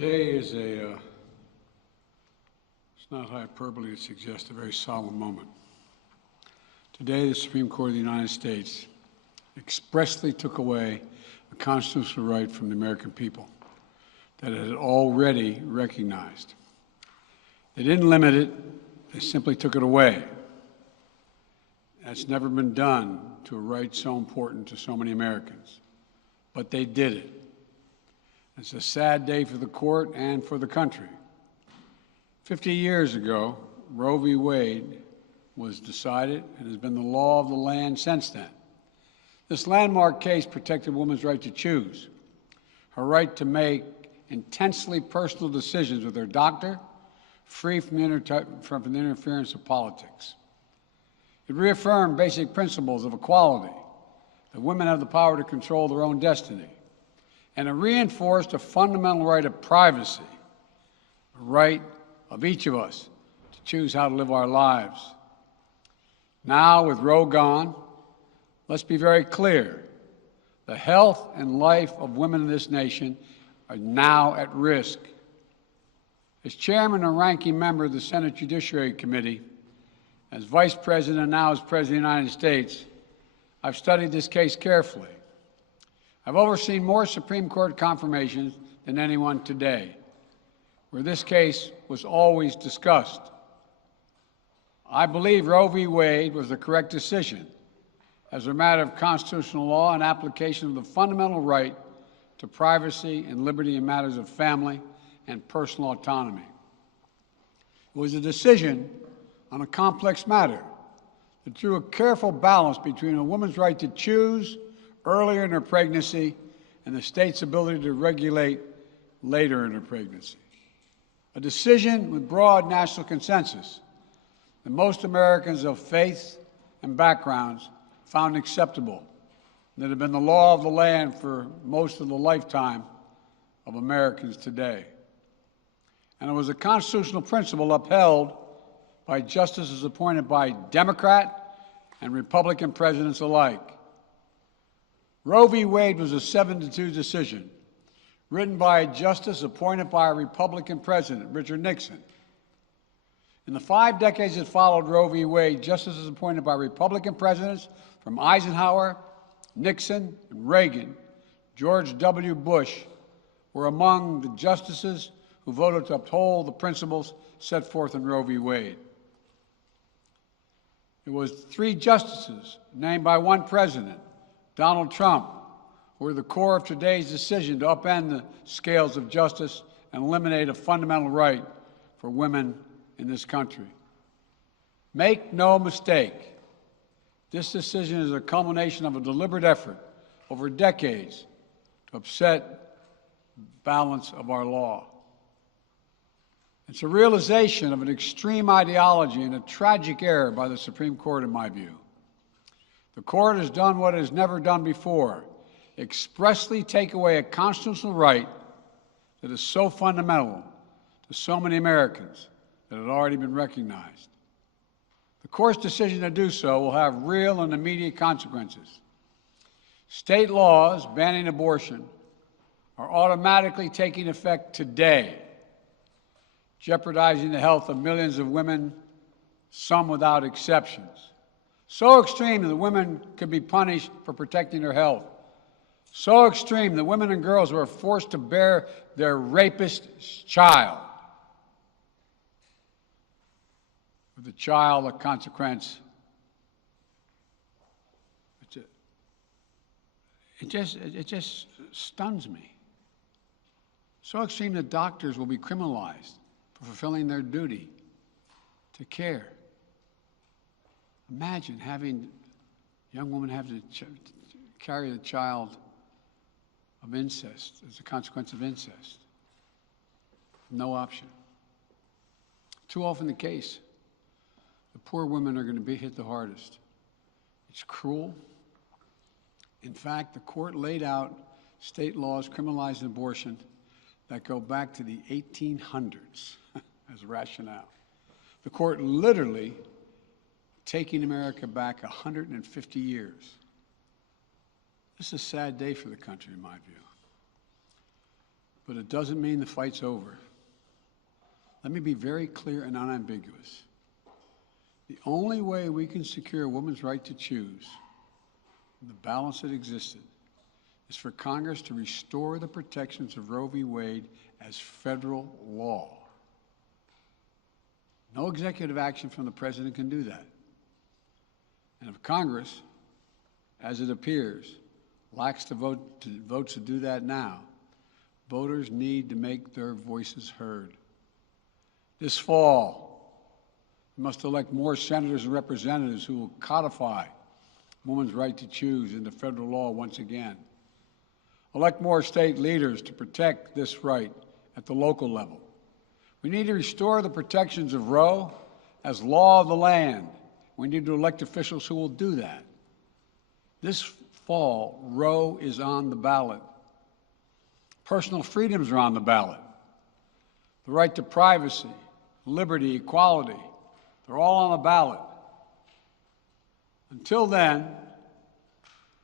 Today is it's not hyperbole to suggest a very solemn moment. Today, the Supreme Court of the United States expressly took away a constitutional right from the American people that it had already recognized. They didn't limit it, they simply took it away. That's never been done to a right so important to so many Americans, but they did it. It's a sad day for the court and for the country. 50 years ago, Roe v. Wade was decided and has been the law of the land since then. This landmark case protected a woman's right to choose, her right to make intensely personal decisions with her doctor, free from the interference of politics. It reaffirmed basic principles of equality, that women have the power to control their own destiny, and it reinforced a fundamental right of privacy, a right of each of us to choose how to live our lives. Now, with Roe gone, let's be very clear. The health and life of women in this nation are now at risk. As chairman and ranking member of the Senate Judiciary Committee, as vice president and now as president of the United States, I've studied this case carefully. I've overseen more Supreme Court confirmations than anyone today, where this case was always discussed. I believe Roe v. Wade was the correct decision as a matter of constitutional law and application of the fundamental right to privacy and liberty in matters of family and personal autonomy. It was a decision on a complex matter that drew a careful balance between a woman's right to choose earlier in her pregnancy and the state's ability to regulate later in her pregnancy. A decision with broad national consensus that most Americans of faith and backgrounds found acceptable, and that have been the law of the land for most of the lifetime of Americans today. And it was a constitutional principle upheld by justices appointed by Democrat and Republican presidents alike. Roe v. Wade was a 7-2 decision, written by a justice appointed by a Republican president, Richard Nixon. In the 5 decades that followed Roe v. Wade, justices appointed by Republican presidents from Eisenhower, Nixon, and Reagan, George W. Bush, were among the justices who voted to uphold the principles set forth in Roe v. Wade. It was 3 justices named by one president, Donald Trump, who were the core of today's decision to upend the scales of justice and eliminate a fundamental right for women in this country. Make no mistake, this decision is a culmination of a deliberate effort over decades to upset the balance of our law. It's a realization of an extreme ideology and a tragic error by the Supreme Court, in my view. The court has done what it has never done before, expressly take away a constitutional right that is so fundamental to so many Americans that had already been recognized. The court's decision to do so will have real and immediate consequences. State laws banning abortion are automatically taking effect today, jeopardizing the health of millions of women, some without exceptions. So extreme that women could be punished for protecting their health. So extreme that women and girls were forced to bear their rapist's child. With the child, a consequence. It just stuns me. So extreme that doctors will be criminalized for fulfilling their duty to care. Imagine having a young woman have to carry the child of incest as a consequence of incest. No option. Too often the case. The poor women are going to be hit the hardest. It's cruel. In fact, the court laid out state laws criminalizing abortion that go back to the 1800s as rationale. The court literally taking America back 150 years. This is a sad day for the country, in my view. but it doesn't mean the fight's over. Let me be very clear and unambiguous. The only way we can secure a woman's right to choose, the balance that existed, is for Congress to restore the protections of Roe v. Wade as federal law. No executive action from the president can do that. And if Congress, as it appears, lacks the votes to do that now, voters need to make their voices heard. This fall, we must elect more senators and representatives who will codify women's right to choose into federal law once again. Elect more state leaders to protect this right at the local level. We need to restore the protections of Roe as law of the land. We need to elect officials who will do that. This fall, Roe is on the ballot. Personal freedoms are on the ballot. The right to privacy, liberty, equality, they're all on the ballot. Until then,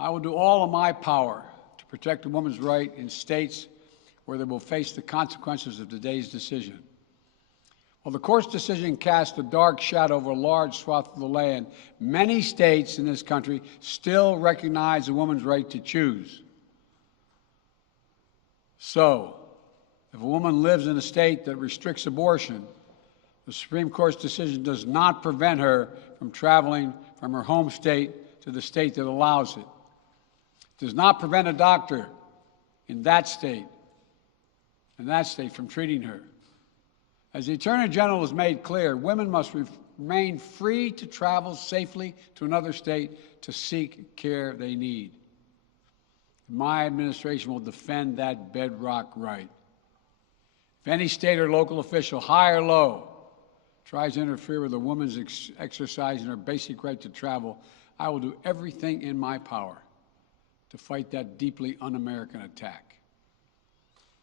I will do all of my power to protect a woman's right in states where they will face the consequences of today's decision. While the court's decision cast a dark shadow over a large swath of the land, many states in this country still recognize a woman's right to choose. So, if a woman lives in a state that restricts abortion, the Supreme Court's decision does not prevent her from traveling from her home state to the state that allows it. It does not prevent a doctor in that state from treating her. As the Attorney General has made clear, women must remain free to travel safely to another state to seek care they need. My administration will defend that bedrock right. If any state or local official, high or low, tries to interfere with a woman's exercising her basic right to travel, I will do everything in my power to fight that deeply un-American attack.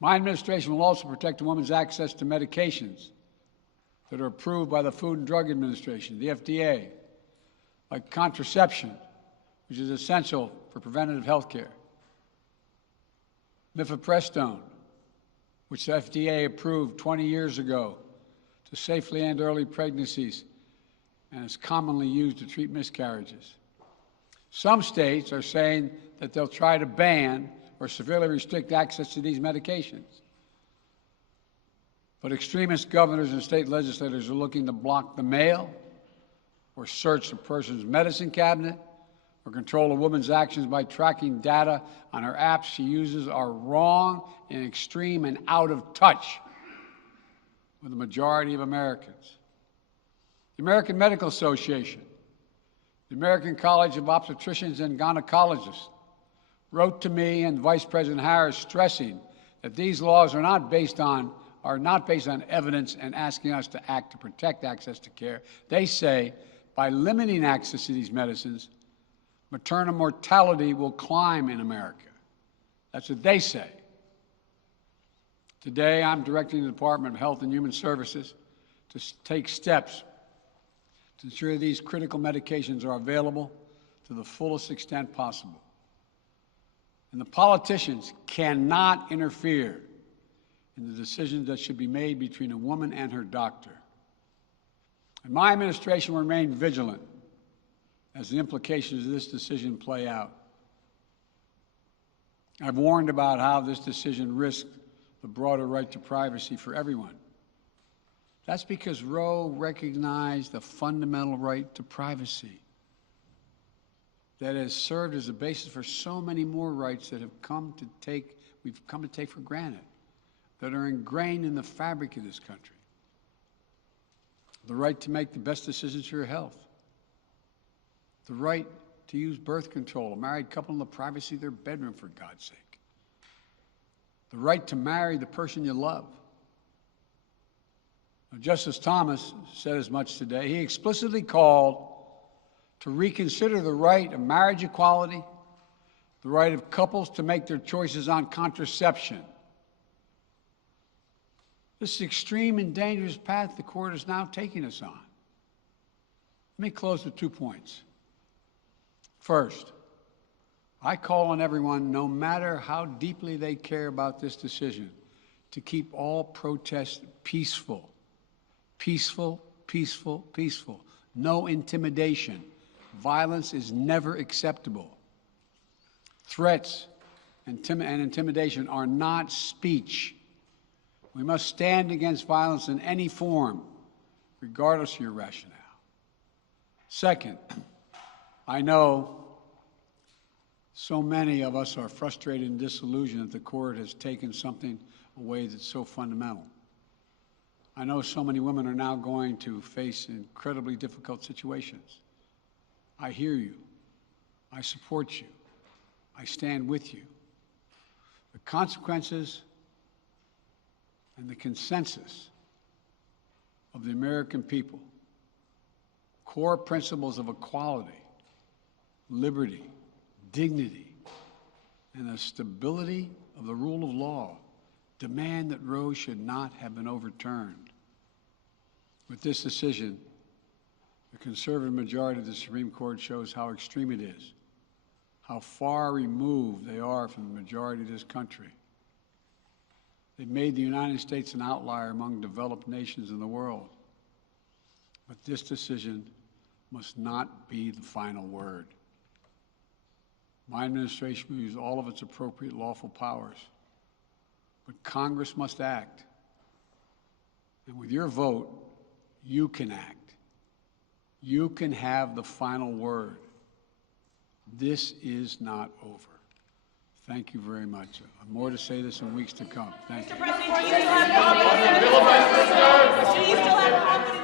My administration will also protect a woman's access to medications that are approved by the Food and Drug Administration, the FDA, like contraception, which is essential for preventative health care, mifepristone, which the FDA approved 20 years ago to safely end early pregnancies and is commonly used to treat miscarriages. Some states are saying that they'll try to ban or severely restrict access to these medications. But extremist governors and state legislators are looking to block the mail or search a person's medicine cabinet or control a woman's actions by tracking data on her apps she uses are wrong and extreme and out of touch with the majority of Americans. The American Medical Association, the American College of Obstetricians and Gynecologists wrote to me and Vice President Harris stressing that these laws are not based on evidence and asking us to act to protect access to care. They say by limiting access to these medicines, maternal mortality will climb in America. That's what they say. Today, I'm directing the Department of Health and Human Services to take steps to ensure these critical medications are available to the fullest extent possible. And the politicians cannot interfere in the decisions that should be made between a woman and her doctor. And my administration will remain vigilant as the implications of this decision play out. I've warned about how this decision risks the broader right to privacy for everyone. That's because Roe recognized the fundamental right to privacy that has served as a basis for so many more rights that we've come to take for granted, that are ingrained in the fabric of this country. The right to make the best decisions for your health. The right to use birth control, a married couple in the privacy of their bedroom, for God's sake. The right to marry the person you love. Now, Justice Thomas said as much today. He explicitly called to reconsider the right of marriage equality, the right of couples to make their choices on contraception. This extreme and dangerous path the court is now taking us on. Let me close with 2 points. First, I call on everyone, no matter how deeply they care about this decision, to keep all protests peaceful. Peaceful, peaceful, peaceful. No intimidation. Violence is never acceptable. Threats and intimidation are not speech. We must stand against violence in any form, regardless of your rationale. Second, I know so many of us are frustrated and disillusioned that the court has taken something away that's so fundamental. I know so many women are now going to face incredibly difficult situations. I hear you. I support you. I stand with you. The consequences and the consensus of the American people, core principles of equality, liberty, dignity, and the stability of the rule of law demand that Roe should not have been overturned. With this decision, the conservative majority of the Supreme Court shows how extreme it is, how far removed they are from the majority of this country. They've made the United States an outlier among developed nations in the world. But this decision must not be the final word. My administration will use all of its appropriate lawful powers, but Congress must act. And with your vote, you can act. You can have the final word. This is not over. Thank you very much. I have more to say this in weeks to come. Thank you. Mr. President, do you still have confidence?